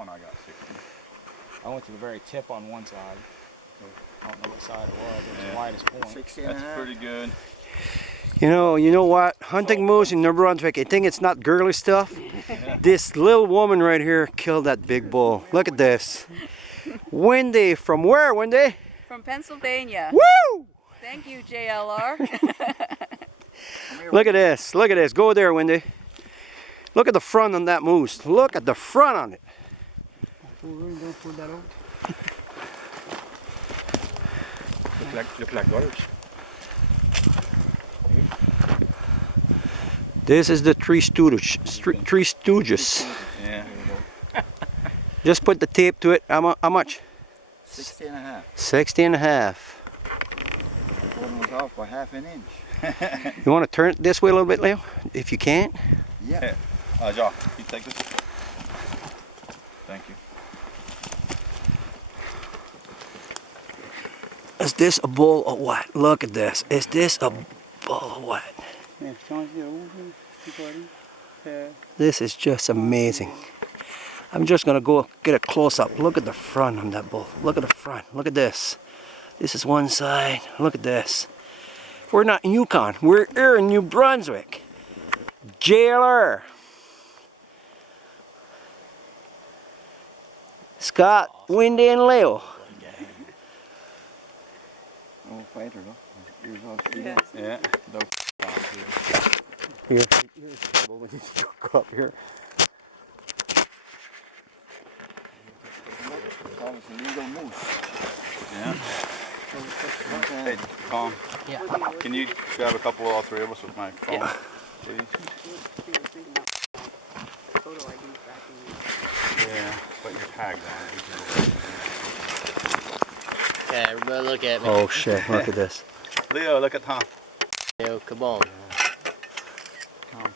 one I got 60. I went to the very tip on one side. So I don't know what side it was. It was the widest point. 60 and a That's half. pretty good. You know what? Hunting moose in New Brunswick, I think it's not girly stuff. Yeah. This little woman right here killed that big bull. Look at this. Wendy, from where, Wendy? From Pennsylvania. Woo! Thank you, JLR. Look at this. Look at this. Go there, Wendy. Look at the front on that moose. Look at the front on it. Look like others. This is the Three Stooges. Three Stooges. Yeah. Just put the tape to it. How much? 60 and a half. 60 and a half. One was off by half an inch. You want to turn it this way a little bit, Leo? If you can. Yeah. Joe, you take this. Thank you. Is this a bull or what? Look at this. Is this a bull or what? This is just amazing. I'm just going to go get a close-up. Look at the front on that bull. Look at the front. Look at this. This is one side. Look at this. We're not in Yukon. We're here in New Brunswick. JLR. Scott, Wendy, and Leo. Oh, fighter, though. Yeah. Yeah. Here's trouble when you go up here. That was a legal moose. Yeah. Hey, Tom. Yeah. Can you grab a couple of all three of us with my phone, please? Yeah. Put your tags on it. Okay, everybody look at me. Oh shit, look at this. Leo, look at Tom. Yo, come on. Tom.